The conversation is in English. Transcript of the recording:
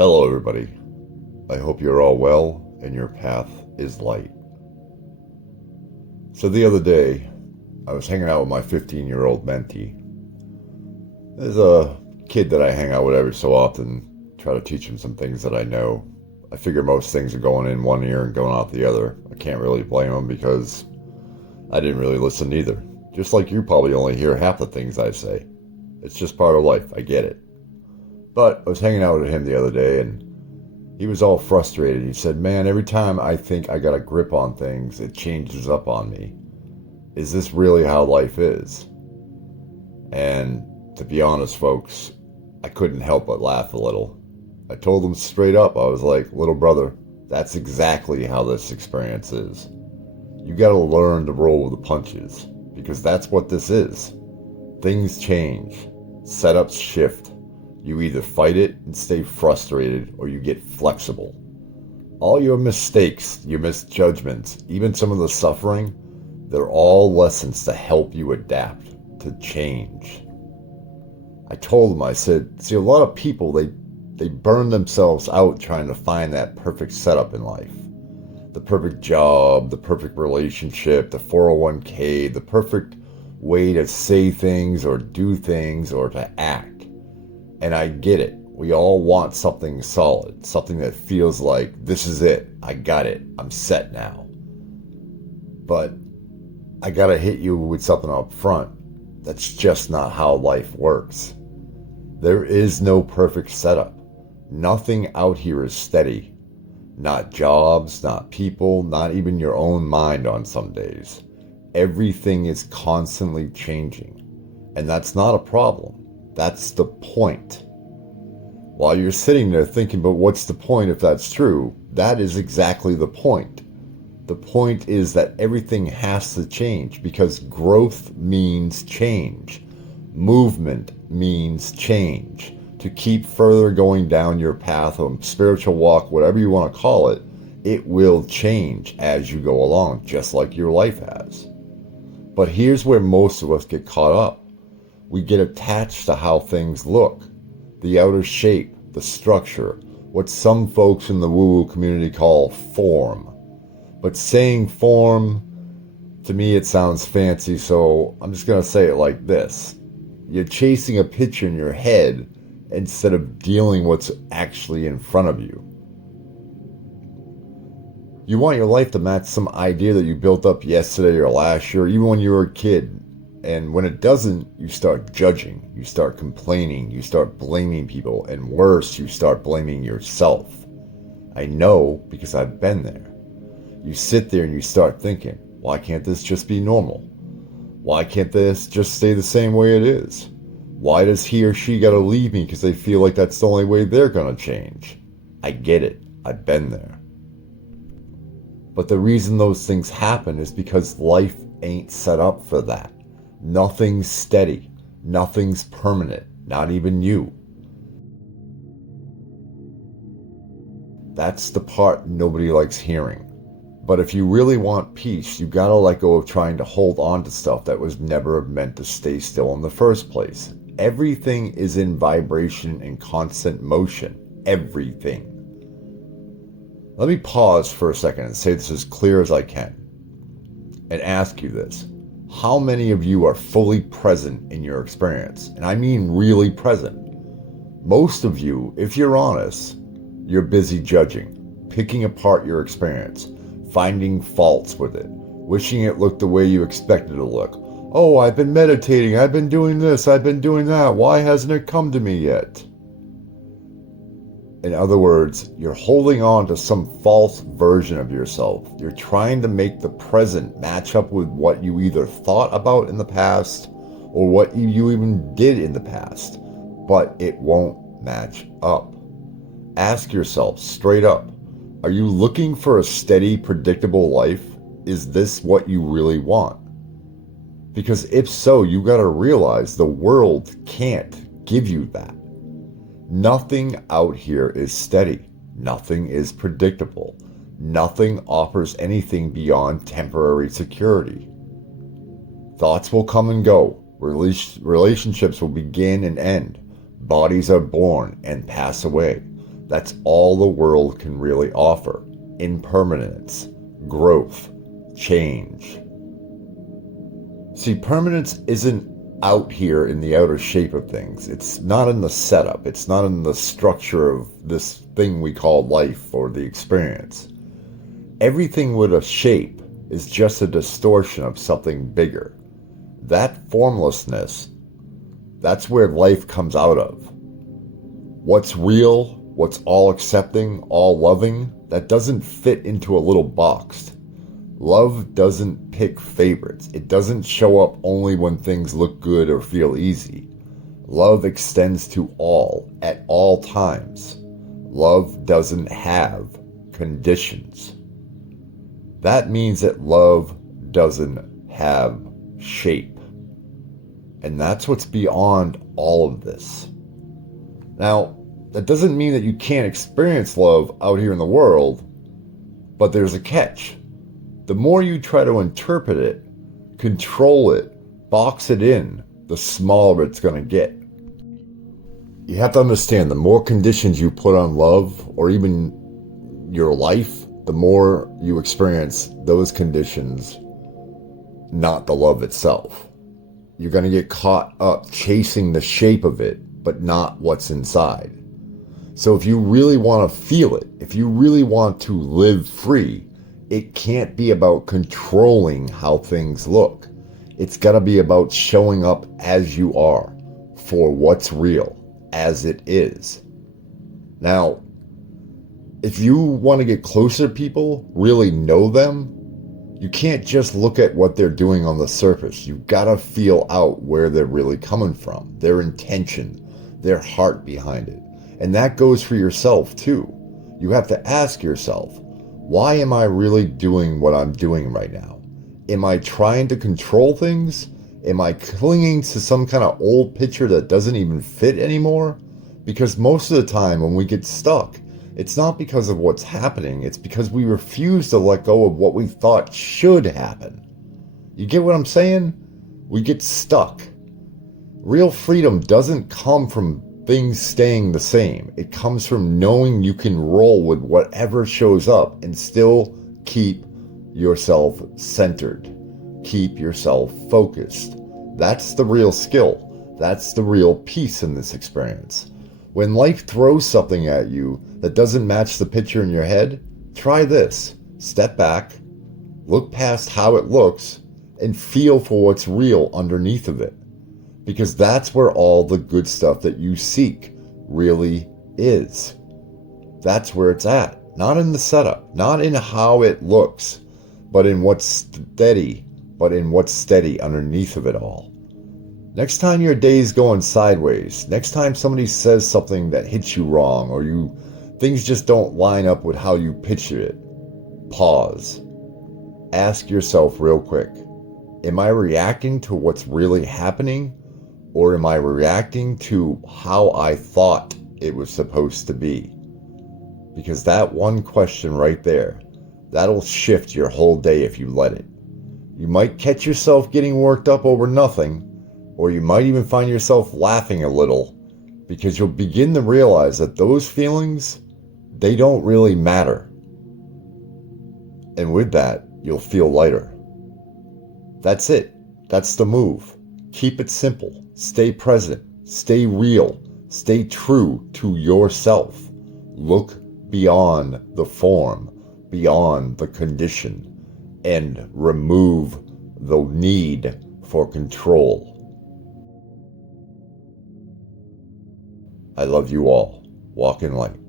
Hello, everybody. I hope you're all well and your path is light. So, the other day, I was hanging out with my 15-year-old mentee. There's a kid that I hang out with every so often, try to teach him some things that I know. I figure most things are going in one ear and going out the other. I can't really blame him because I didn't really listen either. Just like you probably only hear half the things I say. It's just part of life. I get it. But I was hanging out with him the other day and he was all frustrated. He said, man, every time I think I got a grip on things, it changes up on me. Is this really how life is? And to be honest, folks, I couldn't help but laugh a little. I told him straight up, I was like, little brother, that's exactly how this experience is. You got to learn to roll with the punches because that's what this is. Things change. Setups shift. You either fight it and stay frustrated or you get flexible. All your mistakes, your misjudgments, even some of the suffering, they're all lessons to help you adapt, to change. I told him, I said, see, a lot of people, they burn themselves out trying to find that perfect setup in life. The perfect job, the perfect relationship, the 401k, the perfect way to say things or do things or to act. And I get it. We all want something solid, something that feels like, this is it. I got it. I'm set now. But I gotta hit you with something up front. That's just not how life works. There is no perfect setup. Nothing out here is steady. Not jobs, not people, not even your own mind on some days. Everything is constantly changing. And that's not a problem. That's the point. While you're sitting there thinking, but what's the point if that's true? That is exactly the point. The point is that everything has to change because growth means change. Movement means change. To keep further going down your path of spiritual walk, whatever you want to call it, it will change as you go along, just like your life has. But here's where most of us get caught up. We get attached to how things look, the outer shape, the structure, what some folks in the woo-woo community call form. But saying form, to me it sounds fancy, so I'm just going to say it like this. You're chasing a picture in your head instead of dealing what's actually in front of you. You want your life to match some idea that you built up yesterday or last year, even when you were a kid. And when it doesn't, you start judging, you start complaining, you start blaming people, and worse, you start blaming yourself. I know because I've been there. You sit there and you start thinking, why can't this just be normal? Why can't this just stay the same way it is? Why does he or she gotta leave me because they feel like that's the only way they're gonna change? I get it. I've been there. But the reason those things happen is because life ain't set up for that. Nothing's steady. Nothing's permanent. Not even you. That's the part nobody likes hearing. But if you really want peace, you gotta let go of trying to hold on to stuff that was never meant to stay still in the first place. Everything is in vibration and constant motion. Everything. Let me pause for a second and say this as clear as I can. And ask you this. How many of you are fully present in your experience? And I mean really present. Most of you, if you're honest, you're busy judging, picking apart your experience, finding faults with it, wishing it looked the way you expected it to look. Oh, I've been meditating, I've been doing this, I've been doing that. Why hasn't it come to me yet? In other words, you're holding on to some false version of yourself. You're trying to make the present match up with what you either thought about in the past or what you even did in the past, but it won't match up. Ask yourself straight up, are you looking for a steady, predictable life? Is this what you really want? Because if so, you got to realize the world can't give you that. Nothing out here is steady. Nothing is predictable. Nothing offers anything beyond temporary security. Thoughts will come and go. Relationships will begin and end. Bodies are born and pass away. That's all the world can really offer. Impermanence, growth, change. See, permanence isn't out here in the outer shape of things. It's not in the setup. It's not in the structure of this thing we call life or the experience. Everything with a shape is just a distortion of something bigger. That formlessness, that's where life comes out of. What's real, what's all accepting, all loving, that doesn't fit into a little box. Love doesn't pick favorites. It doesn't show up only when things look good or feel easy. Love extends to all, at all times. Love doesn't have conditions. That means that love doesn't have shape. And that's what's beyond all of this. Now, that doesn't mean that you can't experience love out here in the world, but there's a catch. The more you try to interpret it, control it, box it in, the smaller it's going to get. You have to understand, the more conditions you put on love, or even your life, the more you experience those conditions, not the love itself. You're going to get caught up chasing the shape of it, but not what's inside. So if you really want to feel it, if you really want to live free, it can't be about controlling how things look. It's got to be about showing up as you are, for what's real, as it is. Now, if you want to get closer to people, really know them, you can't just look at what they're doing on the surface. You've got to feel out where they're really coming from, their intention, their heart behind it. And that goes for yourself too. You have to ask yourself, why am I really doing what I'm doing right now? Am I trying to control things? Am I clinging to some kind of old picture that doesn't even fit anymore? Because most of the time when we get stuck, it's not because of what's happening, it's because we refuse to let go of what we thought should happen. You get what I'm saying? We get stuck. Real freedom doesn't come from things staying the same. It comes from knowing you can roll with whatever shows up and still keep yourself centered. Keep yourself focused. That's the real skill. That's the real peace in this experience. When life throws something at you that doesn't match the picture in your head, try this. Step back, look past how it looks, and feel for what's real underneath of it. Because that's where all the good stuff that you seek really is. That's where it's at. Not in the setup, not in how it looks, but in what's steady underneath of it all. Next time your day's going sideways, next time somebody says something that hits you wrong, or things just don't line up with how you picture it, pause. Ask yourself real quick, am I reacting to what's really happening, or am I reacting to how I thought it was supposed to be? Because that one question right there, that'll shift your whole day if you let it. You might catch yourself getting worked up over nothing, or you might even find yourself laughing a little, because you'll begin to realize that those feelings, they don't really matter. And with that, you'll feel lighter. That's it. That's the move. Keep it simple. Stay present. Stay real. Stay true to yourself. Look beyond the form, beyond the condition, and remove the need for control. I love you all. Walk in light.